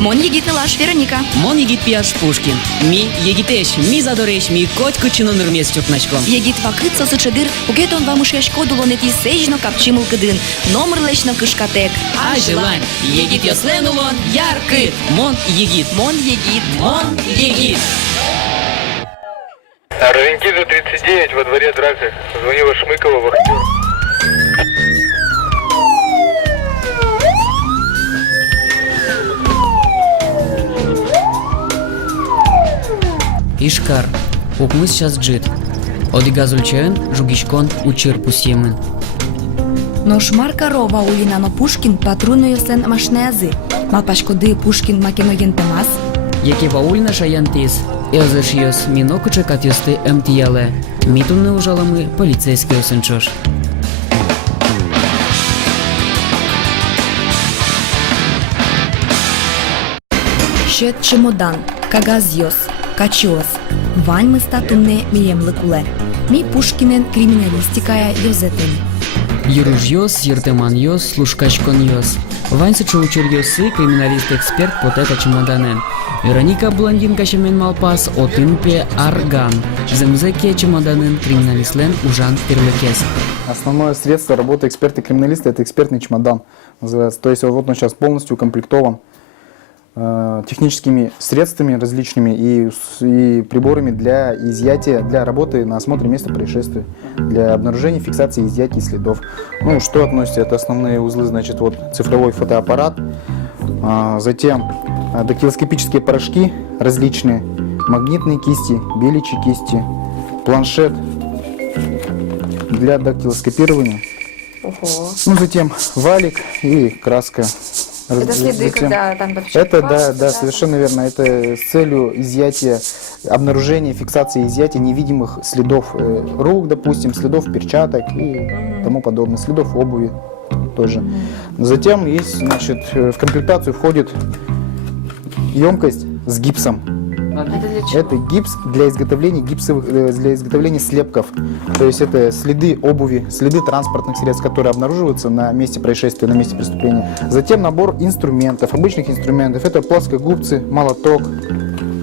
Мон егитны лаш Вероника. Мон егит пияш Пушкин. Ми егитеш, ми задореш, ми котку чинонырмес чукначком. Егит вакыт сосычыдыр, угетон вамышеш кодулонети сежно капчимыл кыдын. Номер лечно кышкатек. А желань, егит йослен улон, яркы. Мон егит. Мон егит. Мон егит. Равенкидзе 39, во дворе драка. Звонила Шмыкова, вахтер. Ишкар. Укмыс сейчас джит. Одигазульчаен, жугишкон, учир пусьемын. Но шмар корова улина, но Пушкин патруну йослен машнеязы. Малпашкоды Пушкин макеноген тамас. Яке ваулина шаянтис. Эзеш йос минокуча катюсты МТЛ. Митунны ужаламы полицейский осенчош. Щет чемодан, кагаз йос, качиос. Вань мы статумне миемлы куле. Ми Пушкинен криминалистикая йозетен. Юруж йос, ертеман йос, слушкачкон йос. Ваньсычу учер йосы, криминалист-эксперт потета чемоданен. Вероника блондинка шемен малпас отынпе арган. Земзеке чемоданен криминалистлен ужан первекес. Основное средство работы эксперта-криминалиста – это экспертный чемодан, называется. То есть вот он сейчас полностью укомплектован техническими средствами различными и приборами для изъятия, для работы на осмотре места происшествия, для обнаружения, фиксации, изъятия следов. Ну, что относится, это основные узлы, значит, вот цифровой фотоаппарат, затем дактилоскопические порошки различные, магнитные кисти, беличьи кисти, планшет для дактилоскопирования. Ого. Ну, затем валик и краска. Это следы, когда там Это, да, совершенно верно. Это с целью изъятия, обнаружения, фиксации изъятия невидимых следов рук, допустим, следов перчаток и тому подобное, следов обуви тоже. Затем есть, значит, в комплектацию входит емкость с гипсом. Это для чего? Это гипс для изготовления для изготовления слепков. То есть это следы обуви, следы транспортных средств, которые обнаруживаются на месте происшествия, на месте преступления. Затем набор инструментов, обычных инструментов. Это плоскогубцы, молоток,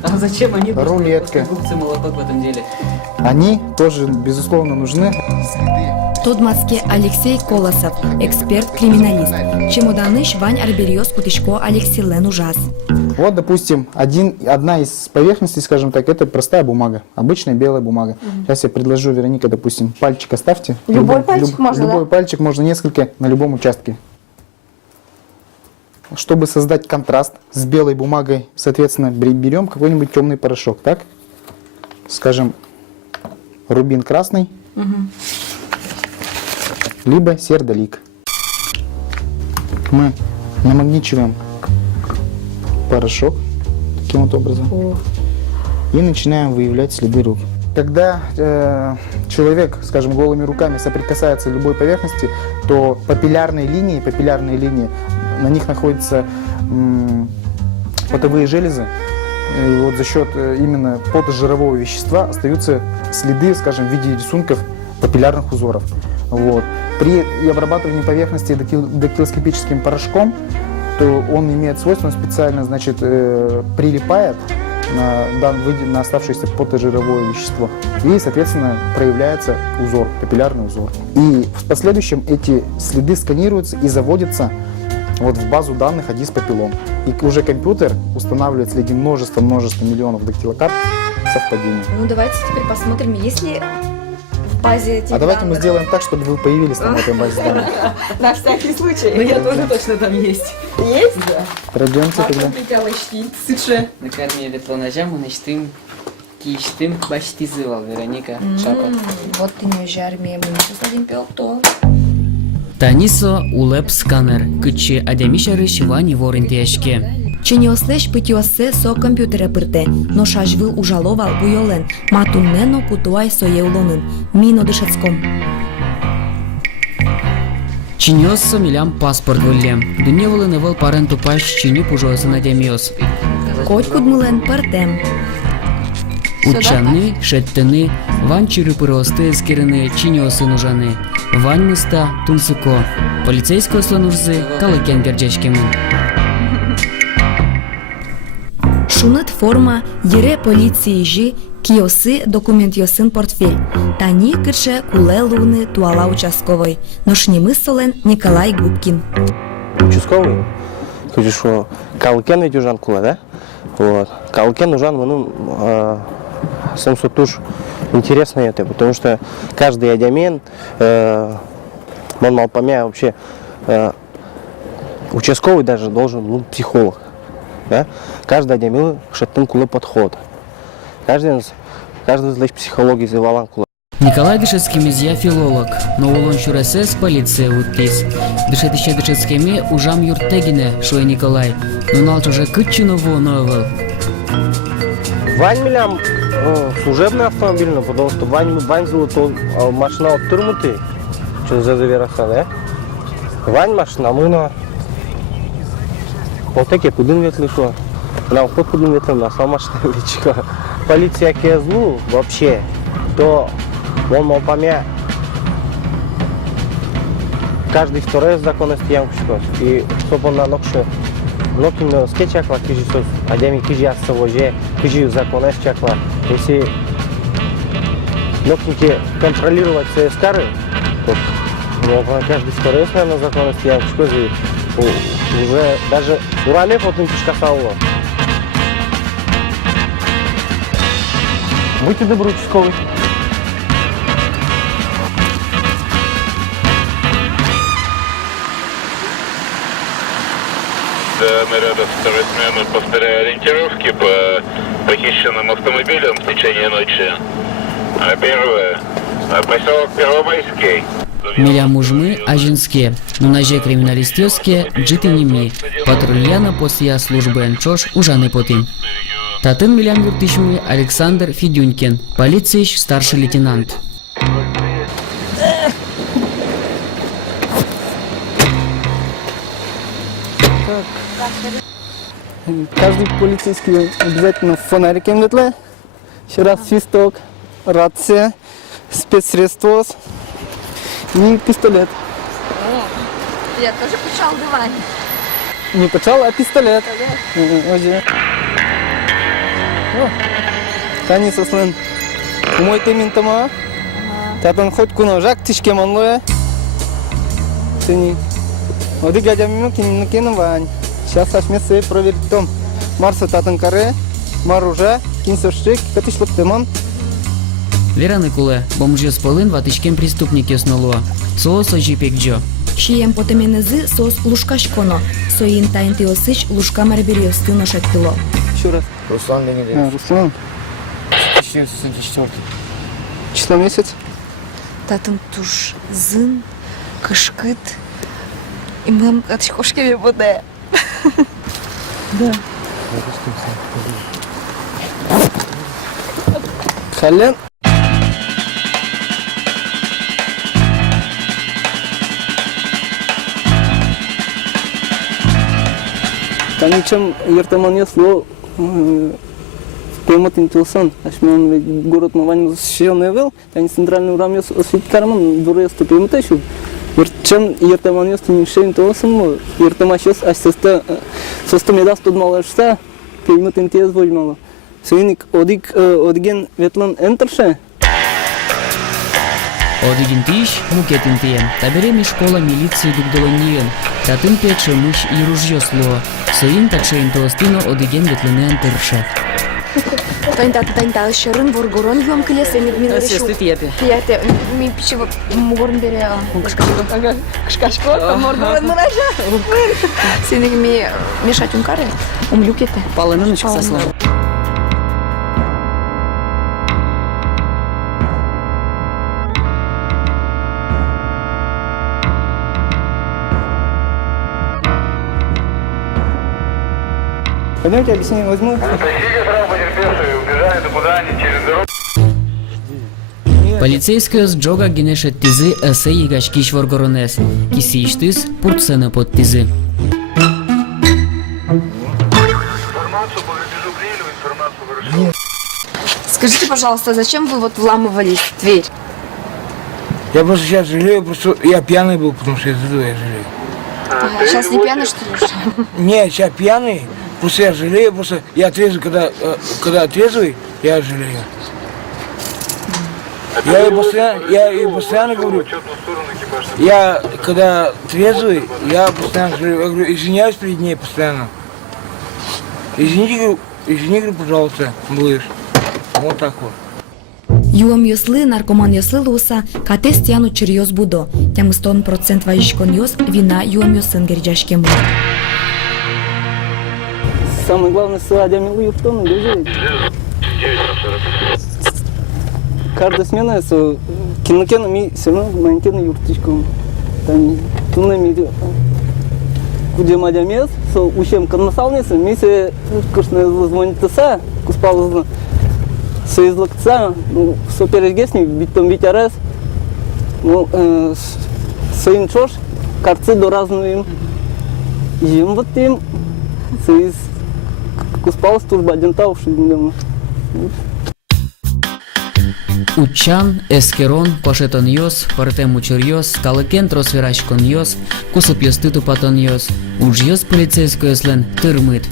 А зачем они рулетка. губцы молоток в этом деле? Они тоже, безусловно, нужны. Тодмацке Алексей Колосов, эксперт-криминалист. Чемоданыш Вань Арберьёс Кутышко Алексейлен ужас. Вот, допустим, одна из поверхностей, скажем так, это простая бумага, обычная белая бумага. Сейчас я предложу, Вероника, допустим, пальчик оставьте. Любой пальчик можно, Любой да? пальчик, можно несколько на любом участке. Чтобы создать контраст с белой бумагой, соответственно, берем какой-нибудь темный порошок, так? Скажем, рубин красный, либо сердолик. Мы намагничиваем порошок таким вот образом и начинаем выявлять следы рук. Когда человек, скажем, голыми руками соприкасается с любой поверхности, то папиллярные линии, на них находятся потовые железы. И вот за счет именно потожирового вещества остаются следы, скажем, в виде рисунков папиллярных узоров. Вот. При обрабатывании поверхности дактилоскопическим порошком, то он имеет свойство, он специально, значит, прилипает на оставшееся потожировое вещество и, соответственно, проявляется узор, папиллярный узор. И в последующем эти следы сканируются и заводятся вот в базу данных АДИС Папиллон. И уже компьютер устанавливает среди множества миллионов дактилокарт совпадений. Ну давайте теперь посмотрим, есть ли в базе этих Давайте мы данных. сделаем так, чтобы вы появились там в этой базе данных. На всякий случай. Ну я тоже точно там есть. Есть? Да. Пройдемте тогда. Накармия ветлоножам, начтым, киштым, башти зывал Вероника Шапа. Вот ты не жарь мне, мы сейчас один пел-то. Танисо улеп сканер, кычы адямишары шивани ворынтешке. Чениослеш пытиосе со компьютера пырте, но шажвыл ужаловал буйолен, матуннено путуай соеулонын, мино дышецком. Чиньоссо милям паспорт вылем. Дуневалы невел паренту паш чиню пужоса надямиос. Коть кудмылен партем. Учаны, шеттыны, ван чирыпыросты эскерыны, чиньосы нужаны. Вань мыста тунсыко. Полицейского слонурзы, калыкен герджешкемын. Шунат форма, ере полиции жи, киосы документ йосын портфель. Тани кырше кулелуны туала участковой. Ношнимы солен Николай Губкин. Участковый, хочу, что калкен ведь ужан кула, да? Вот. Калкен ужан, ну, сам туш интересно это, потому что каждый адямен, он малпомя вообще, участковый даже должен, ну, психолог, да? Каждый адямен шаттын кула подход. Каждый из психологии завалан кула. Николай Дышецкий филолог, но улон шуресес полиция утпис. Дышецкими ужам юртегине, шуэ Николай, но налт уже кытчину новел. Вань милям служебный автомобиль, потому что Вань золото машина от турмуты, что за завераса, да? Вань машина, муна. Вот такие пудын ветли шо. На вход пудын ветли, на сам машина величка. Полиция злу вообще, то он мол помя каждый второй законность ямку. И чтобы он на ногше нокин скетчакла кижисос, адями кижи ассавоже, кижи законность чакла. Если нокинки контролировать свои скары, то каждый второй наверное законность ямку. Уже даже урале потом кишка саула. Будьте добры, участковый. Да, нарядов второй смены, повторяю ориентировки по похищенным автомобилям в течение ночи. Первое. Поселок Первобайский. Миля мужмы, а женские, но наже криминалистёске, джиты ними. Патрульяна после службы НЧОШ ужаны потым. Татын милям юртышмы Александр Федюнькин, полицейщик старший лейтенант. Каждый полицейский обязательно фонарик им ветле. Еще раз свисток, рация, спецсредство и пистолет. Я тоже почал диван. Не почал, а пистолет. Оже. Тани сослен. Мой темин тама. Татан хоть куно жак тишке манлоя. Тени. Оди гадя мимо кино вань. Сейчас аж место проверить том. Марса татан каре, маружа, кинсошчик, катишлоп темон. Вераны куле, бомжи с полын ватычкен преступники основло. Соосо жипекджо. Шием потеменезы сос лушкашконо. Соин таинтиосыч лушка марбериосты ношеттыло. Еще раз. Руслан Леонидович. Руслан. 1974. Число месяц. Татын туш зын, кышкыт. И мы катышкошкеме буде. Хален. Таничем ертаман ясло климат интелсан. Ашмен город Навань защищенный вел. Тани центральный рам яс осветить карман дуре ступим тащу. Чем ертаман яс таничем интелсан. Ертама сейчас соста медас тут малышта климат интелс возьмала. Свиник одиген ветлан энтерше. Одигин тиш, мукетин тиен. Табереми школа милиции дугдолониен. Татын пече муж и ружье сло. Соин такшейн толстино одиген ветленен тырше. Тань шырын воргорон юам кылесе мин решу. япи. Яте ми пичево мугорн бере. Кышкашко, моргорон мыража. Сенег ми мешать ункары. Умлюкете. Полыныночек сосла. Пойдемте объяснение возьму. Соседи сразу потерпевшие убежали куда они через дорогу. Полицейская с джога генешет тизы эсе егачки шворгоронес. Киси иштис пурцена под тизы. Информацию по грабежу приняли, информацию хорошо. Скажите, пожалуйста, зачем вы вот вламывались в дверь? Я просто сейчас жалею, просто я пьяный был, потому что из-за этого я жалею. Сейчас не пьяный, что ли? Не, сейчас пьяный, просто я жалею, просто я трезвый, когда трезвый, я жалею. Я и постоянно говорю, я когда трезвый, я постоянно жалею, я говорю, извиняюсь перед ней постоянно. Извини, говорю, пожалуйста, малыш. Вот так вот. Юам йосли, наркоман йосли луса, катес тяну чирьоз будо, тям 100% ваишкон йос, вина юам йосын герджашкему. Самое главное, сладя милую в том, друзей. Каждая смена с кинокенами все равно маленьким юртичком. Там тунами куда мадямес, со учем каннасалницы, мы се кушно звонится, куспал се излакца, ну со перегесни, битом битярес, ну своим чош, карцы до разным им вот им, се из куспал служба дентавший дома. Учан, ескерон, кошетон йос, фортем учур йос, калыкен тросверачкон йос, кусып йостыту патон йос, уж йос полицейское слен тырмыт.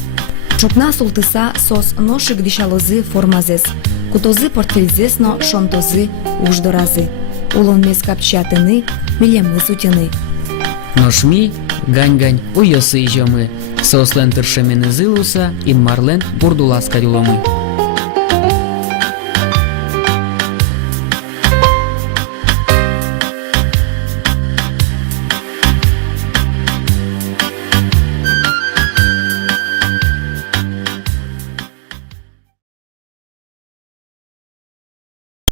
Чопна султыса сос ношик дишалозы формазес, кутозы портфельзесно шонтозы уждоразы, улон мес капчатыны, милемы сутины. Ношми, гань-гань, у йосы ижомы, сослен тыршемены зылуса, им марлен бурдуласка дюломы.